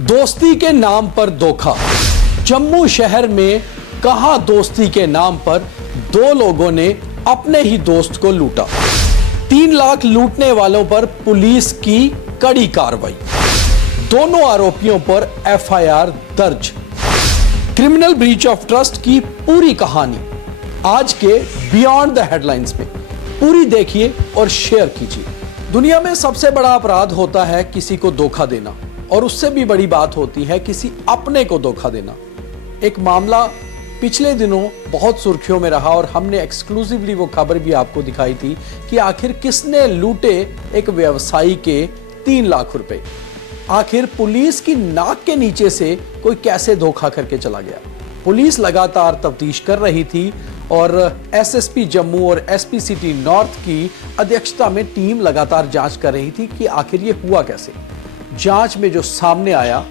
दोस्ती के नाम पर धोखा। जम्मू शहर में कहां दोस्ती के नाम पर दो लोगों ने अपने ही दोस्त को लूटा। 3 लाख लूटने वालों पर पुलिस की कड़ी कार्रवाई। दोनों आरोपियों पर एफआईआर दर्ज। क्रिमिनल ब्रीच ऑफ ट्रस्ट की पूरी कहानी आज के बियॉन्ड द हेडलाइंस में पूरी देखिए और शेयर कीजिए। दुनिया में सबसे बड़ा अपराध होता है किसी को धोखा देना, और उससे भी बड़ी बात होती है किसी अपने को धोखा देना। एक मामला पिछले दिनों बहुत सुर्खियों में रहा और हमने एक्सक्लूसिवली वो खबर भी आपको दिखाई थी कि आखिर किसने लूटे एक व्यवसायी के 3 लाख रुपए। आखिर पुलिस की नाक के नीचे से कोई कैसे धोखा करके चला गया। पुलिस लगातार तफ्तीश कर रही थी और एसएसपी जम्मू और एसपी सिटी नॉर्थ की अध्यक्षता में टीम लगातार जांच कर रही थी कि आखिर ये हुआ कैसे। जांच में जो सामने आया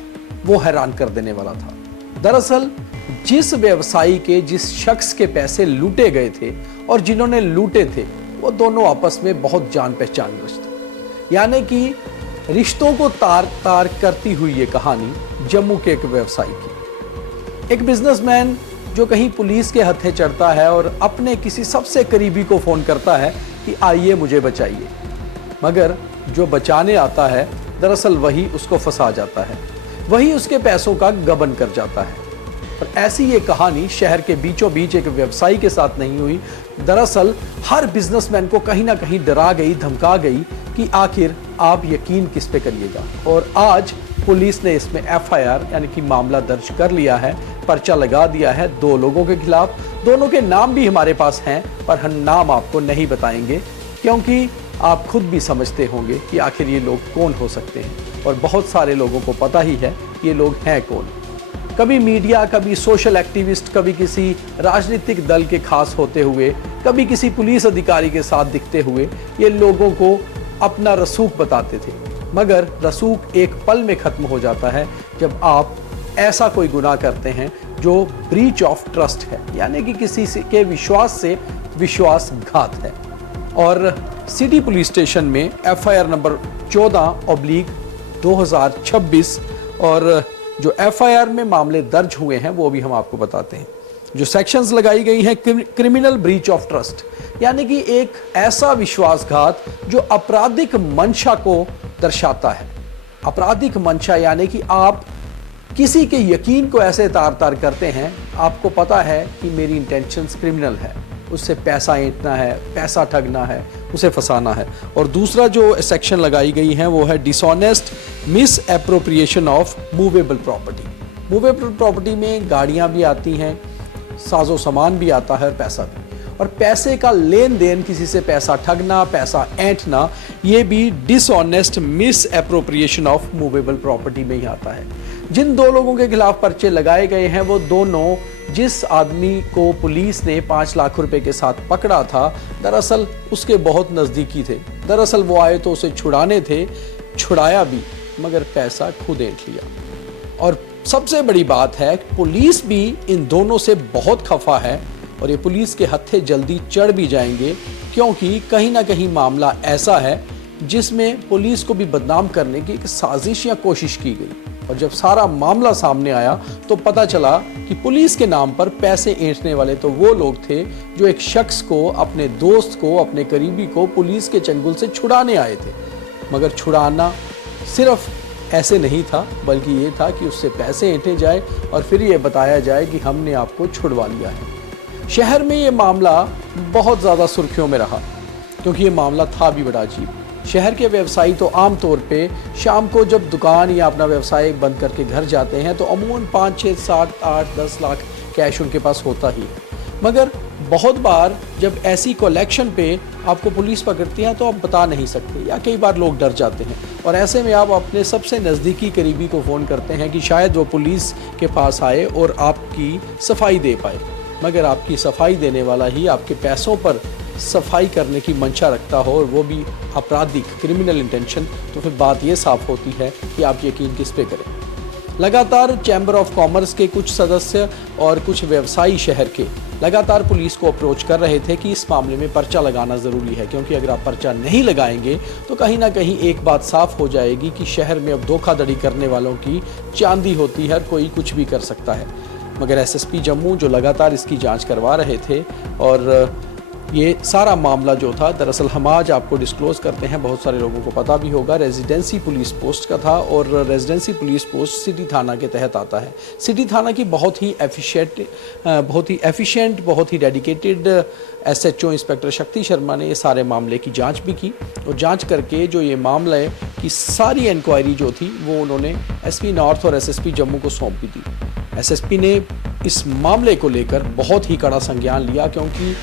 वो हैरान कर देने वाला था। दरअसल जिस व्यवसायी के जिस शख्स के पैसे लूटे गए थे और जिन्होंने लूटे थे वो दोनों आपस में बहुत जान पहचान थे। यानी कि रिश्तों को तार तार करती हुई ये कहानी जम्मू के एक व्यवसायी की। एक बिजनेसमैन जो कहीं पुलिस के हत्थे चढ़ता है और अपने किसी सबसे करीबी को फोन करता है कि आइए मुझे बचाइए, मगर जो बचाने आता है दरअसल वही उसको फंसा जाता है, वही उसके पैसों का गबन कर जाता है। और ऐसी ये कहानी शहर के बीचों बीच एक व्यवसायी के साथ नहीं हुई। दरअसल हर बिजनेसमैन को कहीं ना कहीं डरा गई, धमका गई कि आखिर आप यकीन किस पे करिएगा। और आज पुलिस ने इसमें एफआईआर यानी कि मामला दर्ज कर लिया है, पर्चा लगा दिया है 2 लोगों के खिलाफ। दोनों के नाम भी हमारे पास हैं, पर हम नाम आपको नहीं बताएंगे क्योंकि आप खुद भी समझते होंगे कि आखिर ये लोग कौन हो सकते हैं। और बहुत सारे लोगों को पता ही है ये लोग हैं कौन। कभी मीडिया, कभी सोशल एक्टिविस्ट, कभी किसी राजनीतिक दल के खास होते हुए, कभी किसी पुलिस अधिकारी के साथ दिखते हुए ये लोगों को अपना रसूख बताते थे। मगर रसूख एक पल में खत्म हो जाता है जब आप ऐसा कोई गुनाह करते हैं जो ब्रीच ऑफ ट्रस्ट है, यानी कि किसी के विश्वास से विश्वासघात है। और सिटी पुलिस स्टेशन में एफआईआर नंबर 14/2026 और जो एफआईआर में मामले दर्ज हुए हैं वो भी हम आपको बताते हैं। जो सेक्शंस लगाई गई हैं, क्रिमिनल ब्रीच ऑफ ट्रस्ट यानी कि एक ऐसा विश्वासघात जो आपराधिक मंशा को दर्शाता है। आपराधिक मंशा यानी कि आप किसी के यकीन को ऐसे तार तार करते हैं, आपको पता है कि मेरी इंटेंशंस क्रिमिनल है, उससे पैसा ऐंठना है, पैसा ठगना है, उसे फंसाना है। और दूसरा जो सेक्शन लगाई गई है वो है dishonest miss appropriation of movable property. Movable property में गाड़ियां भी आती हैं, साजो सामान भी आता है और पैसा भी। और पैसे का लेन देन, किसी से पैसा ठगना, पैसा ऐंठना, ये भी dishonest miss appropriation of movable property में ही आता है। जिन 2 लोगों के खिलाफ पर्चे लगाए गए हैं वो दोनों जिस आदमी को पुलिस ने 5 लाख रुपए के साथ पकड़ा था दरअसल उसके बहुत नज़दीकी थे। दरअसल वो आए तो उसे छुड़ाने थे, छुड़ाया भी, मगर पैसा खुद ऐंठ लिया। और सबसे बड़ी बात है पुलिस भी इन दोनों से बहुत खफा है और ये पुलिस के हत्थे जल्दी चढ़ भी जाएंगे क्योंकि कहीं ना कहीं मामला ऐसा है जिसमें पुलिस को भी बदनाम करने की एक साजिश या कोशिश की गई। और जब सारा मामला सामने आया तो पता चला कि पुलिस के नाम पर पैसे ऐंठने वाले तो वो लोग थे जो एक शख्स को, अपने दोस्त को, अपने करीबी को पुलिस के चंगुल से छुड़ाने आए थे। मगर छुड़ाना सिर्फ ऐसे नहीं था, बल्कि ये था कि उससे पैसे ऐंठे जाए और फिर ये बताया जाए कि हमने आपको छुड़वा लिया है। शहर में ये मामला बहुत ज़्यादा सुर्खियों में रहा क्योंकि ये मामला था भी बड़ा अजीब। शहर के व्यवसायी तो आम तौर पे शाम को जब दुकान या अपना व्यवसाय बंद करके घर जाते हैं तो अमूमन 5, 6, 7, 8, 10 लाख कैश उनके पास होता ही है। मगर बहुत बार जब ऐसी कलेक्शन पे आपको पुलिस पकड़ती है तो आप बता नहीं सकते या कई बार लोग डर जाते हैं और ऐसे में आप अपने सबसे नज़दीकी करीबी को फ़ोन करते हैं कि शायद वो पुलिस के पास आए और आपकी सफाई दे पाए। मगर आपकी सफाई देने वाला ही आपके पैसों पर सफाई करने की मंशा रखता हो और वो भी आपराधिक क्रिमिनल इंटेंशन, तो फिर बात ये साफ होती है कि आप यकीन किस पे करें। लगातार चैम्बर ऑफ कॉमर्स के कुछ सदस्य और कुछ व्यवसायी शहर के लगातार पुलिस को अप्रोच कर रहे थे कि इस मामले में पर्चा लगाना ज़रूरी है, क्योंकि अगर आप पर्चा नहीं लगाएंगे तो कहीं ना कहीं एक बात साफ हो जाएगी कि शहर में अब धोखाधड़ी करने वालों की चांदी होती है, कोई कुछ भी कर सकता है। मगर एसएसपी जम्मू जो लगातार इसकी जांच करवा रहे थे और ये सारा मामला जो था, दरअसल हम आज आपको डिस्क्लोज़ करते हैं, बहुत सारे लोगों को पता भी होगा, रेजिडेंसी पुलिस पोस्ट का था और रेजिडेंसी पुलिस पोस्ट सिटी थाना के तहत आता है। सिटी थाना की बहुत ही एफिशिएंट, बहुत ही डेडिकेटेड एसएचओ इंस्पेक्टर शक्ति शर्मा ने ये सारे मामले की जांच भी की और जांच करके जो ये मामले की सारी इंक्वायरी जो थी वो उन्होंने एसपी नॉर्थ और एसएसपी जम्मू को सौंप भी दी। एसएसपी ने इस मामले को लेकर बहुत ही कड़ा संज्ञान लिया, क्योंकि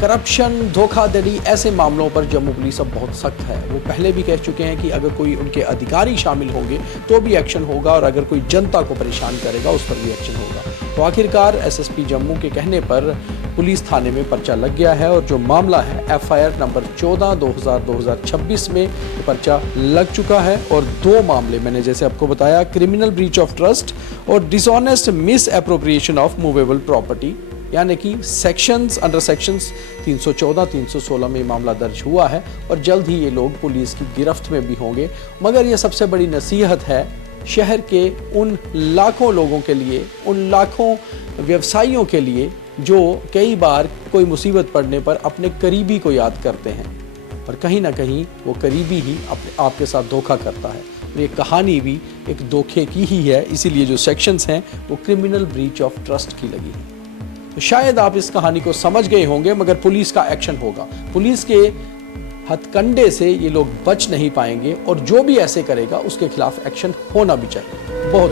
करप्शन, धोखाधड़ी, ऐसे मामलों पर जम्मू पुलिस अब बहुत सख्त है। वो पहले भी कह चुके हैं कि अगर कोई उनके अधिकारी शामिल होंगे तो भी एक्शन होगा और अगर कोई जनता को परेशान करेगा उस पर भी एक्शन होगा। तो आखिरकार एसएसपी जम्मू के कहने पर पुलिस थाने में पर्चा लग गया है और जो मामला है एफआईआर नंबर 14/2026 में पर्चा लग चुका है और 2 मामले मैंने जैसे आपको बताया, क्रिमिनल ब्रीच ऑफ ट्रस्ट और dishonest miss appropriation of movable property, यानी कि अंडर सेक्शंस 314, 316 में मामला दर्ज हुआ है और जल्द ही ये लोग पुलिस की गिरफ्त में भी होंगे। मगर ये सबसे बड़ी नसीहत है शहर के उन लाखों लोगों के लिए, उन लाखों व्यवसायियों के लिए जो कई बार कोई मुसीबत पड़ने पर अपने करीबी को याद करते हैं और कहीं ना कहीं वो करीबी ही आपके साथ धोखा करता है। ये कहानी भी एक धोखे की ही है, इसीलिए जो सेक्शंस हैं वो क्रिमिनल ब्रीच ऑफ ट्रस्ट की लगी है। तो शायद आप इस कहानी को समझ गए होंगे, मगर पुलिस का एक्शन होगा। पुलिस के हथकंडे से ये लोग बच नहीं पाएंगे और जो भी ऐसे करेगा उसके खिलाफ एक्शन होना भी चाहिए। बहुत